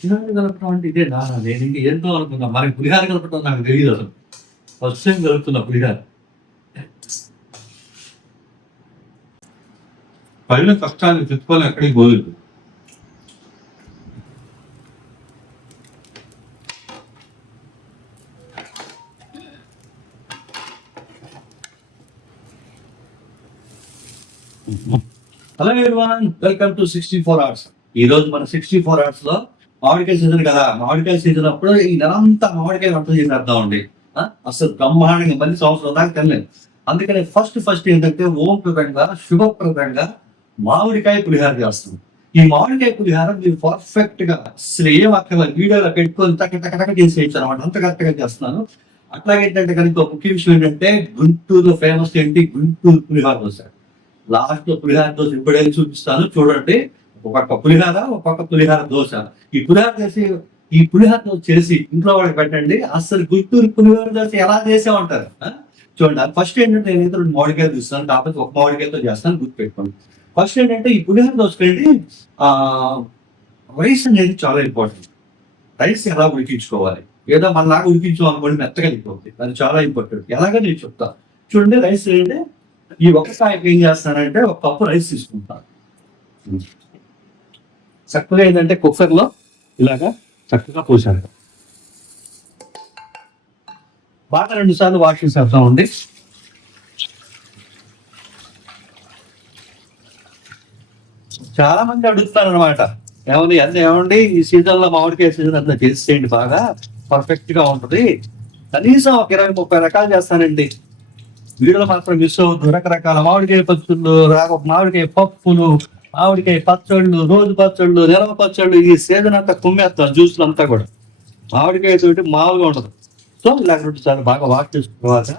పులిహార కలపడం అంటే ఇదే నా నేను ఇంక ఏంటో అనుకున్నా మనకి పులిహార కలపడం నాకు తెలియదు అసలు. ఫస్ట్ టైం కలుపుతున్నా పులిహార. పడిన కష్టాన్ని తెచ్చుకోవాలి ఎక్కడికి పోలేదు. హలో ఎవరి welcome to sixty four hours ఈ రోజు మన సిక్స్టీ ఫోర్ అవర్స్లో మామిడికాయ సీజన్ కదా మామిడికాయ సీజన్ అప్పుడు ఈ నెలంతా మామిడికాయ వంట చేసేద్దాం అండి. అసలు బ్రహ్మాండంగా మళ్ళీ సంవత్సరం దాకా తినలేదు. అందుకని ఫస్ట్ ఫస్ట్ ఏంటంటే ఓంప్రదంగా శుభప్రదంగా మామిడికాయ పులిహార చేస్తాం. ఈ మామిడికాయ పులిహార మీరు పర్ఫెక్ట్గా అసలు ఏం అక్కడ వీడియోలో పెట్టుకొని టక టక టక చేసేయచ్చు అనమాట. అంత కరెక్ట్గా చేస్తున్నాను. అట్లాగే ఏంటంటే కనుక ముఖ్య విషయం ఏంటంటే గుంటూరులో ఫేమస్ ఏంటి? గుంటూరు పులిహార దోశ. లాస్ట్లో పులిహార దోశ ఇప్పుడే చూపిస్తాను చూడండి. ఒక్కొక్క పులిహార ఒక్కొక్క పులిహార దోశ. ఈ పులిహార చేసి ఈ పులిహార చేసి ఇంట్లో వాళ్ళకి పెట్టండి. అసలు గుంటూరు పులిహార దోశ ఎలా చేసామంటారు చూడండి ఫస్ట్ ఏంటంటే నేను మామిడికాయలు తీస్తాను కాకపోతే ఒక మామిడికాయతో చేస్తాను గుర్తు పెట్టుకోండి ఫస్ట్ ఏంటంటే ఈ పులిహార దోశకండి ఆ రైస్ అనేది చాలా ఇంపార్టెంట్ రైస్ ఎలా ఉడికించుకోవాలి? ఏదో మనలాగా ఉడికించాం అనుకోండి మెత్తగా అయిపోతుంది అది చాలా ఇంపార్టెంట్ ఎలాగో నేను చెప్తాను చూడండి రైస్ ఏంటంటే ఈ ఒక కాయకి ఏం చేస్తానంటే ఒక కప్పు రైస్ తీసుకుంటాను చక్కగా ఏంటంటే కుక్కర్లో ఇలాగా చక్కగా పోసాను బాగా రెండు సార్లు వాష్ చేసేద్దామండి చాలా మంది అడుగుతారు అనమాట ఏమండి అన్నీ ఏమండి? ఈ సీజన్లో మామిడికాయ సీజన్ అంతా చేసేయండి బాగా. పర్ఫెక్ట్గా ఉంటది. కనీసం ఒక ఇరవై ముప్పై రకాలు చేస్తానండి. వీడియోలో మాత్రం మిస్ అవుతుంది రకరకాల మామిడికాయ పచ్చులు రాక మామిడికాయ పప్పులు మామిడికాయ పచ్చళ్ళు రోజు పచ్చళ్ళు నిలవ పచ్చళ్ళు ఈ సీజన్ అంతా కుమ్మేస్తాను జ్యూస్లు అంతా కూడా. మామిడికాయ తోటి మామూలుగా ఉండదు. సో లేకపోతే చాలా బాగా వాక్ చేసిన తర్వాత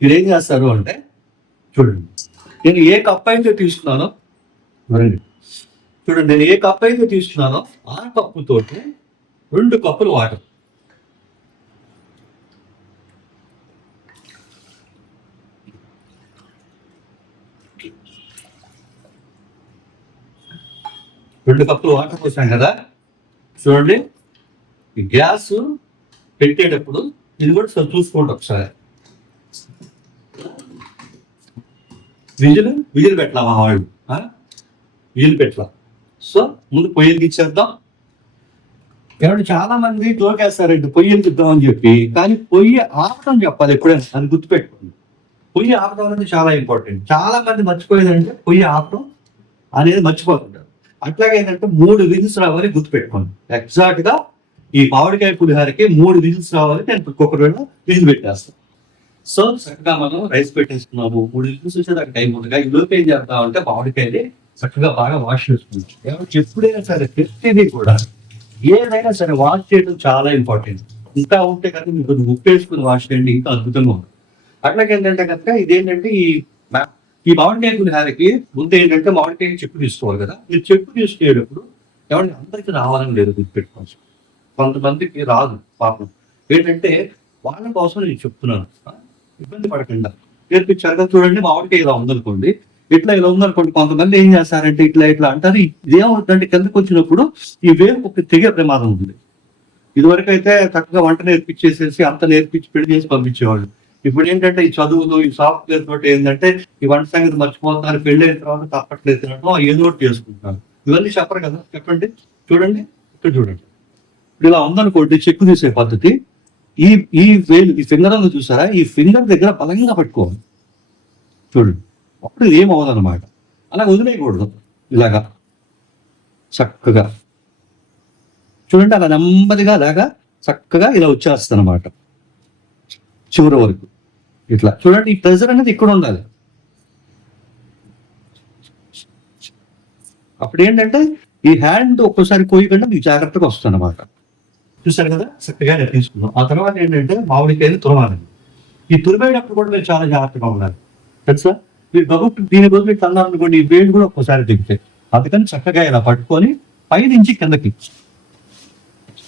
మీరు ఏం చేస్తారు అంటే చూడండి. నేను ఏ కప్ అయితే తీసుకున్నానో చూడండి. చూడండి నేను ఏ కప్ అయితే తీసుకున్నానో ఆ కప్పుతోటి రెండు కప్పులు వాటర్ రెండు కప్పులు వాటర్ పోసాం కదా. చూడండి గ్యాస్ పెట్టేటప్పుడు ఇది కూడా చూసుకోండి ఒకసారి. విజిల్ విజిల్ పెట్టలా మా వాళ్ళు విజిల్ పెట్టలా. సో ముందు పొయ్యికి ఇచ్చేద్దాం? కాబట్టి చాలా మంది తోకేస్తారండి పొయ్యికి ఇద్దామని చెప్పి. కానీ పొయ్యి ఆపడం చెప్పాలి ఎప్పుడైనా అది గుర్తుపెట్టుకోండి. పొయ్యి ఆపడం అనేది చాలా ఇంపార్టెంట్ చాలా మంది మర్చిపోయేదంటే పొయ్యి ఆపడం అనేది మర్చిపోతుంటారు అట్లాగే ఏంటంటే మూడు విజిల్స్ రావాలి గుర్తుపెట్టుకోండి. ఎగ్జాక్ట్గా ఈ మామిడికాయ పులిహారకి మూడు విజిల్స్ రావాలి నేను కుక్కర్ విజిల్ పెట్టేస్తాను. సో చక్కగా మనం రైస్ పెట్టేసుకున్నాము. మూడు విజిల్స్ వచ్చేదాకా టైం ఉండగా ఈలోపు ఏం ఏం చేద్దామంటే మామిడికాయని చక్కగా బాగా వాష్ చేసుకుంటాం ఎప్పుడైనా సరే ప్రతిదీ కూడా ఏదైనా సరే వాష్ చేయడం చాలా ఇంపార్టెంట్ ఇంకా ఉంటే కదా మీరు కొంచెం ఉప్పు వేసుకుని వాష్ చేయండి ఇంకా అద్భుతంగా ఉంటుంది. అట్లాగే ఏంటంటే కనుక ఇదేంటంటే ఈ ఈ మామిడికాయ పులిహారకి ముందు ఏంటంటే మామిడికాయ చెప్పు తీసుకోవాలి కదా. మీరు చెప్పు తీసుకునేటప్పుడు ఎవరికి అందరికీ రావాలని లేదు గుర్తుపెట్టుకోవచ్చు కొంతమందికి రాదు పాపం. ఏంటంటే వాళ్ళ కోసం నేను చెప్తున్నాను. ఇబ్బంది పడకుండా. నేర్పించారు కదా చూడండి మామిడికాయ ఇలా ఉందనుకోండి. ఇట్లా ఇలా ఉందనుకోండి కొంతమంది ఏం చేస్తారంటే ఇట్లా ఇట్లా అంటారు. ఇదేమవుతుందంటే కిందకు వచ్చినప్పుడు ఈ వేరు ఒక తెగే ప్రమాదం ఉంది. ఇదివరకు అయితే చక్కగా వంట నేర్పించేసేసి అంత నేర్పించి పెళ్ళి చేసి పంపించేవాళ్ళు. ఇప్పుడు ఏంటంటే ఈ చదువులు ఈ సాఫ్ట్వేర్ తోటి ఏంటంటే ఈ వంట సంగతి మర్చిపోతున్నారు పెళ్ళి అయిన తర్వాత తప్పట్లేదు తినడం ఏదో ఒకటి చేసుకుంటున్నారు. ఇవన్నీ చెప్పరు కదా? చెప్పండి. చూడండి. ఇక్కడ చూడండి. ఇప్పుడు ఇలా ఉందనుకోండి చెక్కు తీసే పద్ధతి. ఈ ఈ వేలు ఈ ఫింగర్ అని చూసారా? ఈ ఫింగర్ దగ్గర బలంగా పట్టుకోవాలి. చూడండి. అప్పుడు ఏం అవ్వదన్నమాట అలా వదిలేయకూడదు. ఇలాగా. చక్కగా. చూడండి అలా నెమ్మదిగా అలాగా చక్కగా ఇలా వచ్చేస్తుంది అనమాట చివరి వరకు. ఇట్లా. చూడండి ఈ ప్రెజర్ అనేది ఇక్కడ ఉండాలి. అప్పుడు ఏంటంటే ఈ హ్యాండ్ ఒక్కసారి కోయకుండా మీకు జాగ్రత్తగా వస్తుంది అనమాట చూసారు కదా? చక్కగా తీసుకున్నాం ఆ తర్వాత ఏంటంటే మామిడికాయలు తురమాలి. ఈ తురిమేటప్పుడు కూడా మీరు చాలా జాగ్రత్తగా ఉండాలి. తెలుసా? మీరు గబుక్కు దీని బదులు మీరు తన్నారనుకోండి ఈ వేడి కూడా ఒక్కసారి దిగుతాయి. అందుకని చక్కగా ఇలా పట్టుకొని పైనుంచి కిందకి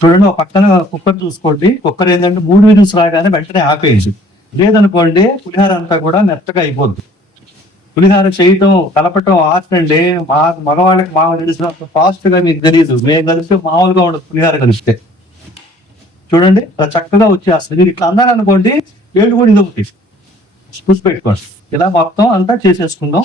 చూడండి ఒక పక్కన కుక్కర్ చూసుకోండి. కుక్కర్ ఏంటంటే మూడు విజిల్స్ రాగానే వెంటనే ఆపేయండి లేదనుకోండి పులిహార అంతా కూడా మెత్తగా అయిపోద్ది. పులిహార చేయటం కలపటం ఆచండి మా మగవాళ్ళకి మామ తెలిసినంత ఫాస్ట్గా మీకు తెలియదు మేము కలిస్తే మామూలుగా ఉండదు పులిహార కలిస్తే. చూడండి అలా చక్కగా వచ్చేస్తుంది. మీరు ఇట్లా అన్నారనుకోండి ఏళ్ళు కూడా ఇది ఒకటి చూసి పెట్టుకోండి. ఇలా మొత్తం అంతా చేసేసుకుందాం.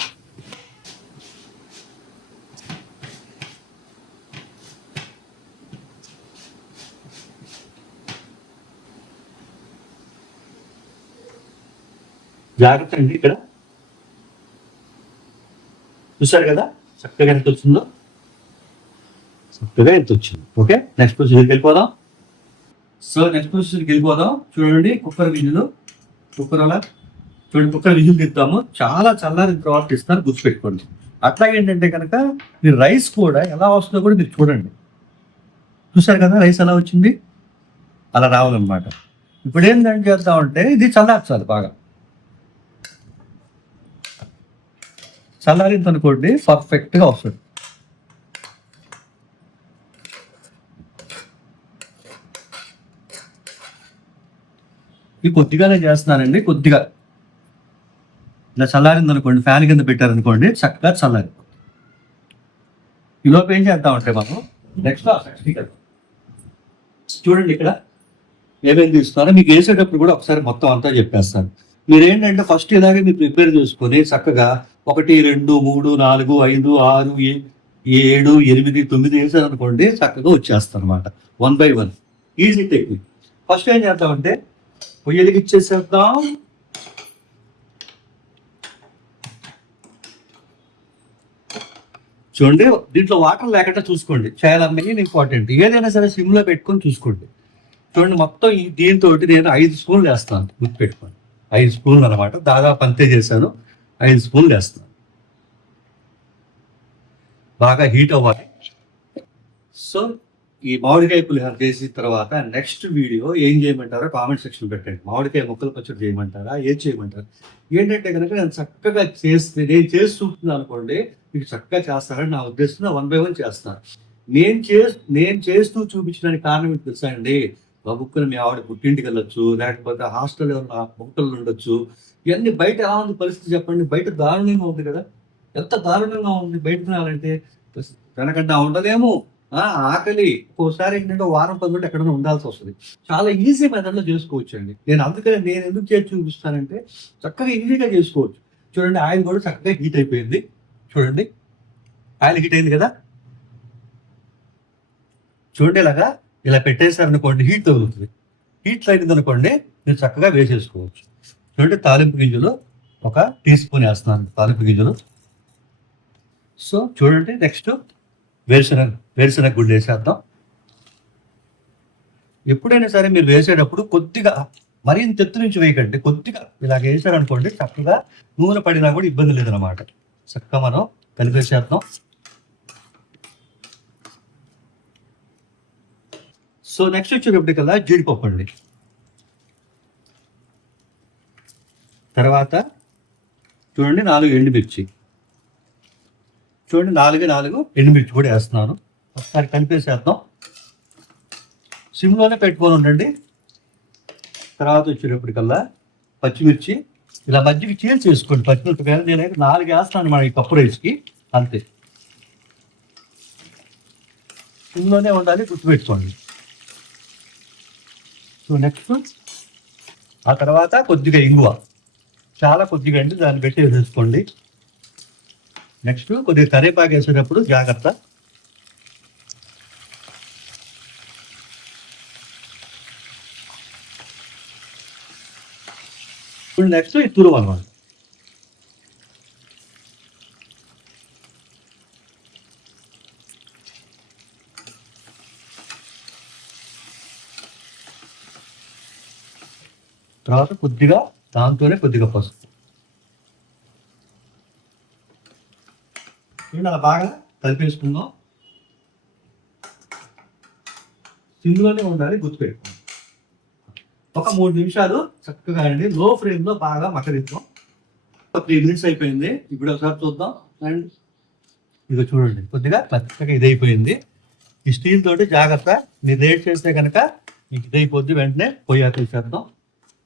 జాగ్రత్త అండి ఇక్కడ. చూసారు కదా? చక్కగా ఎంత వచ్చిందో? చక్కగా ఎంత వచ్చింది. ఓకే? నెక్స్ట్ పొజిషన్కి వెళ్ళిపోదాం. సో నెక్స్ట్ పొజిషన్కి వెళ్ళిపోదాం. చూడండి కుక్కర్ విజులు కుక్కర్ అలా. చూడండి కుక్కర్ విజులు తిద్దాము. చాలా చల్లారి తర్వాత ఇస్తారు గుర్తుపెట్టుకోండి. అట్లాగే ఏంటంటే కనుక మీ రైస్ కూడా ఎలా వస్తుందో కూడా మీరు చూడండి. చూసారు కదా రైస్ ఎలా వచ్చింది? అలా రావాలన్నమాట. ఇప్పుడు ఏంటంటే చేద్దామంటే ఇది చల్లార్చాలి బాగా. చల్లారింది అనుకోండి పర్ఫెక్ట్గా వస్తుంది. ఇది కొద్దిగానే చేస్తున్నానండి కొద్దిగా. ఇలా చల్లారింది అనుకోండి ఫ్యాన్ కింద పెట్టారనుకోండి చక్కగా చల్లారి ఈలోపు ఏం చేద్దామంటే మనం నెక్స్ట్ చూడండి ఇక్కడ ఏమేమి తీస్తున్నారో? మీకు వేసేటప్పుడు కూడా ఒకసారి మొత్తం అంతా చెప్పేస్తాను. మీరేంటంటే ఫస్ట్ ఇలాగే మీరు ప్రిపేర్ చేసుకొని చక్కగా ఒకటి రెండు మూడు నాలుగు ఐదు ఆరు ఏ- ఏడు ఎనిమిది తొమ్మిది వేసారు అనుకోండి చక్కగా వచ్చేస్తాను అనమాట one by one easy technique first ఏం చేద్దామంటే పొయ్యలికి ఇచ్చేసేద్దాం. చూడండి దీంట్లో వాటర్ లేకుండా చూసుకోండి. చాలా మెయిన్ ఇంపార్టెంట్. ఏదైనా సరే సిమ్లో పెట్టుకొని చూసుకోండి. చూడండి మొత్తం ఈ దీంతో నేను ఐదు స్పూన్లు వేస్తాను గుర్తుపెట్టుకోండి. ఐదు స్పూన్లు అనమాట దాదాపు అంతే చేశాను. ఐదు స్పూన్లు వేస్తున్నాను బాగా హీట్ అవ్వాలి. సో ఈ మామిడికాయ పులిహోర చేసిన తర్వాత నెక్స్ట్ వీడియో ఏం చేయమంటారో కామెంట్ సెక్షన్ పెట్టండి. మామిడికాయ ముక్కలు పచ్చడి చేయమంటారా? ఏం చేయమంటారు? ఏంటంటే కనుక నేను చక్కగా చేస్తే నేను చేసి చూపుతున్నాను అనుకోండి మీకు చక్కగా చేస్తారని నా ఉద్దేశంలో వన్ బై వన్ చేస్తాను నేను చే నేను చేస్తూ చూపించడానికి కారణం ఏంటి తెలుసా అండి? బబుక్కుని మీ ఆవిడ పుట్టింటికి వెళ్ళొచ్చు లేకపోతే హాస్టల్ హోటల్ ఉండొచ్చు. ఇవన్నీ బయట ఎలా ఉంది పరిస్థితి చెప్పండి. బయట దారుణంగా ఉంది కదా. ఎంత దారుణంగా ఉంది బయట తినాలంటే. వెనకన్నా ఉండదేమో ఆకలి. ఒక్కోసారి ఏంటంటే వారం పది రోజులు ఎక్కడైనా ఉండాల్సి వస్తుంది. చాలా ఈజీ మెథడ్లో చేసుకోవచ్చు అండి నేను అందుకని నేను ఎందుకు చేసి చూపిస్తానంటే చక్కగా ఈజీగా చేసుకోవచ్చు. చూడండి ఆయిల్ కూడా చక్కగా హీట్ అయిపోయింది. చూడండి. ఆయిల్ హీట్ అయింది కదా. చూడండి ఇలాగా. ఇలా పెట్టేశారనుకోండి హీట్ తగులుతుంది. హీట్ తగ్గింది అనుకోండి మీరు చక్కగా వేసేసుకోవచ్చు. చూడండి తాలింపు గింజలు ఒక టీ స్పూన్ వేస్తున్నాను తాలింపు గింజలు. సో చూడండి నెక్స్ట్ వేరుశనగ వేరుశనగ గుళ్ళు వేసేద్దాం. ఎప్పుడైనా సరే మీరు వేసేటప్పుడు కొద్దిగా మరీ ఎత్తు నుంచి వేయకండి కొద్దిగా ఇలాగ వేసారనుకోండి చక్కగా నూనె పడినా కూడా ఇబ్బంది లేదన్నమాట. చక్కగా మనం కలిపేసేద్దాం. సో నెక్స్ట్ వచ్చేటప్పటికల్లా జీడిపప్పు అండి. తర్వాత చూడండి నాలుగు ఎండుమిర్చి. చూడండి నాలుగు నాలుగు ఎండుమిర్చి కూడా వేస్తున్నాను. ఒకసారి కలిపేసేద్దాం. సిమ్లోనే పెట్టుకొని ఉండండి. తర్వాత వచ్చేటప్పటికల్లా పచ్చిమిర్చి. ఇలా మధ్యకి చీల్చి వేసుకోండి. పచ్చిమిరపకాయలు నేనైతే నాలుగు వేస్తాను మన ఈ కప్పు రైస్కి. అంతే. సిమ్లోనే ఉండాలి గుర్తుపెట్టుకోండి. సో నెక్స్ట్ ఆ తర్వాత కొద్దిగా ఇంగువ. చాలా కొద్దిగా అండి దాన్ని పెట్టి వేసేసుకోండి. నెక్స్ట్ కొద్దిగా కరివేపాకు వేసేటప్పుడు జాగ్రత్త. ఇప్పుడు నెక్స్ట్ ఈ తురుము అనమాట. తర్వాత కొద్దిగా దాంతోనే కొద్దిగా పసుపు. అలా బాగా కలిపేసుకుందాం. సిమ్లోనే ఉండాలి గుర్తుపెట్టుకుందాం ఒక మూడు నిమిషాలు చక్కగా అండి లో ఫ్లేమ్లో బాగా మకరిద్దాం ఒక త్రీ మినిట్స్ అయిపోయింది ఇప్పుడు ఒకసారి చూద్దాం. అండ్ ఇది చూడండి కొద్దిగా చక్కగా ఇది అయిపోయింది ఈ స్టీల్ తోటి జాగ్రత్త మీరు లేట్ చేస్తే కనుక మీకు ఇది అయిపోద్ది వెంటనే పొయ్యి చేద్దాం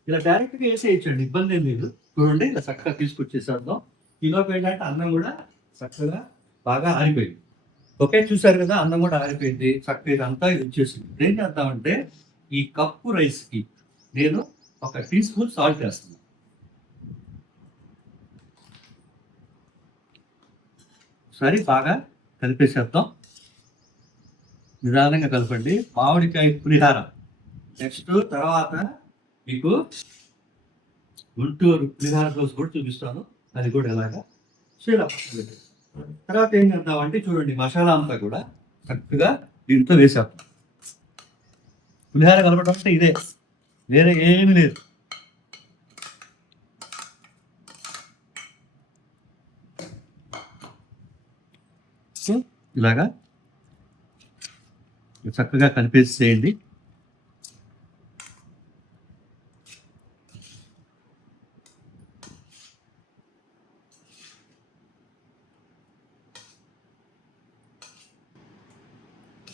ఇలా డైరెక్ట్గా వేసేయచ్చండి. ఇబ్బంది ఏం లేదు. చూడండి ఇలా చక్కగా తీసుకొచ్చేసేద్దాం. ఈలోపు ఏంటంటే అన్నం కూడా చక్కగా బాగా ఆరిపోయింది. ఓకే చూసారు కదా అన్నం కూడా ఆరిపోయింది. చక్కగా ఇదంతా ఇది వచ్చేసింది. ఇప్పుడు ఏం చేద్దామంటే ఈ కప్పు రైస్కి నేను ఒక టీ స్పూన్ సాల్ట్ వేస్తున్నాను. సరే బాగా కలిపేసేద్దాం. నిదానంగా కలపండి. మామిడికాయ పులిహార. నెక్స్ట్ తర్వాత మీకు గుంటూరు పులిహార కూడా చూపిస్తాను. అది కూడా ఎలాగా? సో ఇలా తర్వాత ఏం చేద్దామంటే చూడండి మసాలా అంతా కూడా చక్కగా దీంతో వేసాం పులిహార కలపడం అంటే ఇదే. వేరే ఏమీ లేదు. ఇలాగా చక్కగా కలిపేసేయండి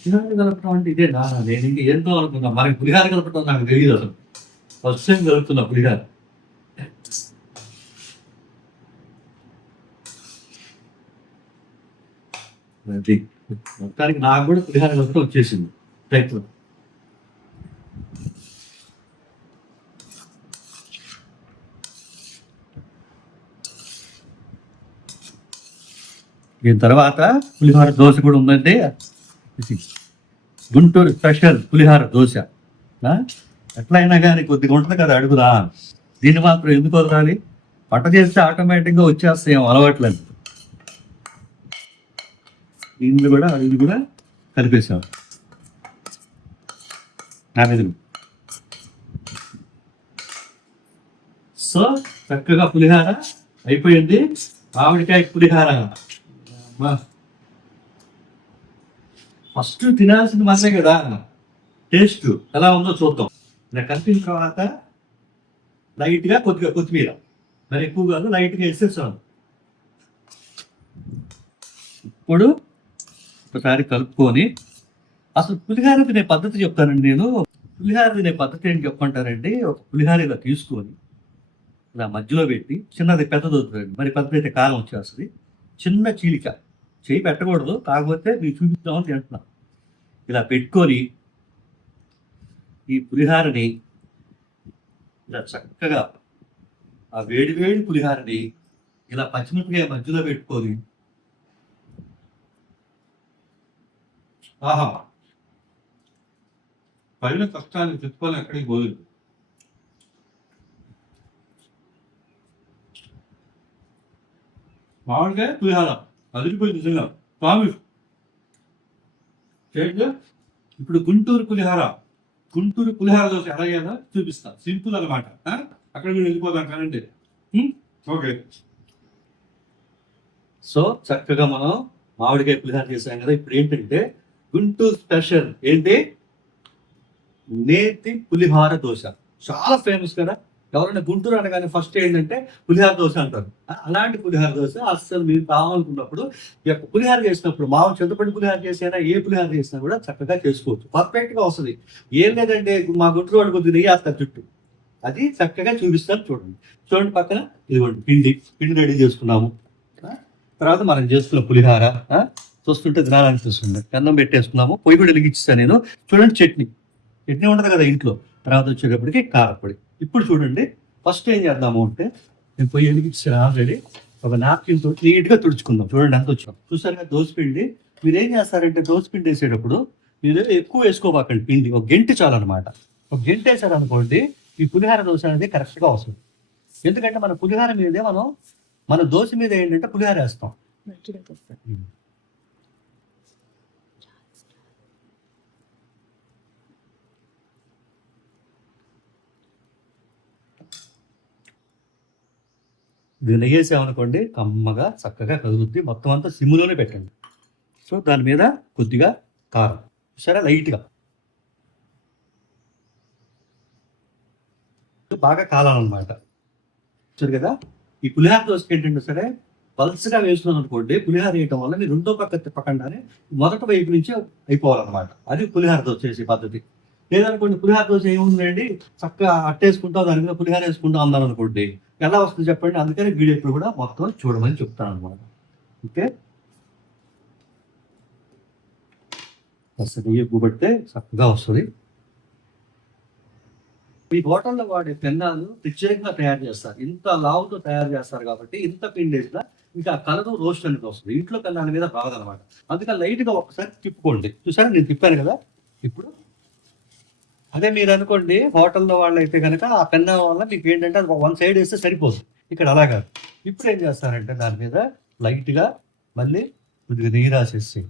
పులిహార కలపడం అంటే ఇదే నా నేను ఇంకా ఎంతో అనుకున్నా. మనకి పులిహార కలపడం నాకు తెలియదు అసలు. ఫస్ట్ టైం కలుపుతున్నా పులిహార. అది మొత్తానికి నాకు కూడా పులిహార కలపడం వచ్చేసింది. రైతులు దీని తర్వాత పులిహార దోశ కూడా ఉందండి గుంటూరు స్పెషల్ పులిహార దోశ. ఎట్లా ఎట్లయినా కానీ కొద్దిగా ఉంటుంది కదా అడుగుదా దీన్ని మాత్రం ఎందుకు వదలాలి? పట్ట చేస్తే ఆటోమేటిక్గా వచ్చేస్తాయి ఏం అలవాట్లేదు దీన్ని కూడా ఇది కూడా కలిపేసాం నా మీద సో చక్కగా పులిహార అయిపోయింది. మామిడికాయ పులిహార. అమ్మా. ఫస్ట్ తినాల్సింది మనమే కదా టేస్ట్ ఎలా ఉందో చూద్దాం. ఇలా కలిపిన తర్వాత లైట్గా కొద్దిగా కొత్తిమీర. మరి ఎక్కువ కాదు లైట్గా వేసేసాను ఇప్పుడు ఒకసారి కలుపుకొని అసలు పులిహార తినే పద్ధతి చెప్తానండి నేను. పులిహార తినే పద్ధతి ఏంటి చెప్పంటారండి ఒక పులిహార ఇలా తీసుకొని ఇలా మధ్యలో పెట్టి చిన్నది పెద్దది అవుతుంది మరి పెద్దది అయితే కారం వచ్చేస్తుంది. చిన్న చీలిక. చేయి పెట్టకూడదు. కాకపోతే మీకు చూపిద్దామని తింటున్నాం. ఇలా పెట్టుకొని ఈ పులిహారని ఇలా చక్కగా ఆ వేడి వేడి పులిహారని ఇలా పచ్చిమిరపకాయ మధ్యలో పెట్టుకొని ఆహా. పైన కష్టాన్ని చెప్పుకొని ఎక్కడికి పోలేదు. మామిడికాయ పులిహార అదిరిపోయింది నిజంగా. స్వామి. చేయండి. ఇప్పుడు గుంటూరు పులిహార గుంటూరు పులిహార దోశ ఎలాగైనా చూపిస్తా. సింపుల్ అనమాట అక్కడ మీరు వెళ్ళిపోదాం కానండి. ఓకే. సో చక్కగా మనం మామిడికాయ పులిహార చేసాం కదా ఇప్పుడు ఏంటంటే గుంటూరు స్పెషల్ ఏంటి? నేతి పులిహార దోశ. చాలా ఫేమస్ కదా. ఎవరైనా గుంటూరు అనగానే ఫస్ట్ ఏంటంటే పులిహార దోశ అంటారు. అలాంటి పులిహార దోశ అస్సలు మీరు కావాలనుకున్నప్పుడు ఈ యొక్క పులిహార చేసినప్పుడు మామూలు చింతపండు పులిహార చేసినా ఏ పులిహార చేసినా కూడా చక్కగా చేసుకోవచ్చు. పర్ఫెక్ట్గా వస్తుంది. ఏం లేదంటే మా గుంటూరు వాడు కొద్దిగా నెయ్యి వేస్తారు చుట్టూ. అది చక్కగా చూపిస్తారు చూడండి. చూడండి పక్కన ఇదిగోండి పిండి. పిండి రెడీ చేసుకున్నాము. తర్వాత మనం చేసుకున్న పులిహార ఆ? చూస్తుంటే తినాలనిపిస్తుంది అన్నం పెట్టేసుకున్నాము. పొయ్యి కూడా వెలిగించాను నేను. చూడండి చట్నీ. చట్నీ ఉండదు కదా ఇంట్లో. తర్వాత వచ్చేటప్పటికి కారపొడి. ఇప్పుడు చూడండి ఫస్ట్ ఏం చేద్దాము అంటే నేను పొయ్యి వెలిగించాను ఆల్రెడీ? ఒక నాప్కిన్ తోటి నీట్గా తుడుచుకుందాం. చూడండి ఎంత వచ్చాం చూసారు కదా దోసపిండి మీరు ఏం చేస్తారంటే దోసపిండి వేసేటప్పుడు మీరు ఎక్కువ వేసుకోబాకండి పిండి. ఒక గంట చాలన్నమాట. ఒక గంట వేసారనుకోండి ఈ పులిహార దోశ అనేది కరెక్ట్గా వస్తుంది ఎందుకంటే మన పులిహార మీదే మనం మన దోశ మీద ఏంటంటే పులిహార వేస్తాం. ఇది నెయ్యేసామనుకోండి కమ్మగా చక్కగా కదులుద్ది. మొత్తం అంతా సిమ్లోనే పెట్టండి. సో దాని మీద కొద్దిగా కారం. సరే లైట్గా. బాగా కాలాలన్నమాట. సరే కదా ఈ పులిహార దోశకి ఏంటంటే సరే పల్స్గా వేస్తున్నాం అనుకోండి పులిహార వేయటం వల్ల మీరు రెండో పక్క తిప్పకుండానే మొదటి వైపు నుంచి అయిపోవాలన్నమాట. అది పులిహార దోశ చేసే పద్ధతి. లేదనుకోండి పులిహార దోశ ఏముందండి? చక్కగా అట్టేసుకుంటాం దాని మీద పులిహార వేసుకుంటాం అందాలనుకోండి అనుకోండి ఎలా వస్తుంది చెప్పండి? అందుకని వీడియో ఇప్పుడు కూడా మొత్తం చూడమని చెప్తాను అనమాట ఓకే? అసలు ఎక్కువ చక్కగా వస్తుంది. ఈ హోటల్లో వాడే పెన్నాలు ప్రత్యేకంగా తయారు చేస్తారు. ఇంత లావుతో తయారు చేస్తారు కాబట్టి ఇంత పిండి వేసినా ఇంకా కలర్ రోస్ట్ అనేది వస్తుంది. ఇంట్లో కన్నా మీద రాదనమాట అందుకని లైట్గా ఒకసారి తిప్పుకోండి. చూసారా? నేను తిప్పాను కదా? ఇప్పుడు అదే మీరు అనుకోండి హోటల్లో వాళ్ళు అయితే కనుక ఆ పెన్న వల్ల మీకు ఏంటంటే అది వన్ సైడ్ వేస్తే సరిపోదు. ఇక్కడ అలా కాదు. ఇప్పుడు ఏం చేస్తారంటే దాని మీద లైట్గా మళ్ళీ కొద్దిగా నెయ్యి రాసేసి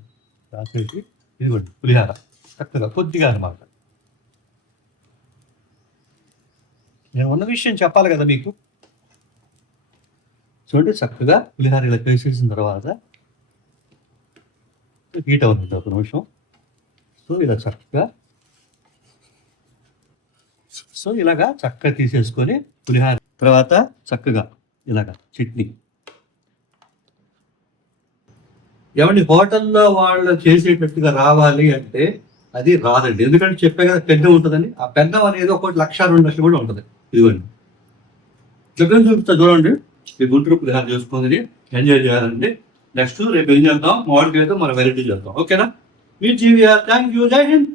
రాసేసి ఇదిగోండి పులిహార. చక్కగా కొద్దిగా అనమాట నేను ఉన్న విషయం చెప్పాలి కదా మీకు. చూడండి చక్కగా పులిహార ఇలా వేసేసిన తర్వాత హీట్ అవుతుంది. ఒక నిమిషం. సో ఇలా చక్కగా సో ఇలాగా చక్కగా తీసేసుకొని పులిహార తర్వాత చక్కగా ఇలాగా చట్నీ. ఏమండి హోటల్లో వాళ్ళు చేసేటట్టుగా రావాలి అంటే అది రాదండి. ఎందుకంటే చెప్పే కదా పెద్దం ఉంటుందని. ఆ పెద్దం అనేది ఒకటి లక్ష రెండు లక్షలు కూడా ఉంటుంది. ఇదిగోండి. దగ్గర చూపిస్తా చూడండి. మీ గుంటూరు పులిహార చేసుకుంది ఎంజాయ్ చేయాలండి. నెక్స్ట్ రేపు ఏం చేద్దాం? మామిడికాయతో మన వెరైటీ చేద్దాం. ఓకేనా? మీ జీవిఆర్ థ్యాంక్ యూ జై హింద్.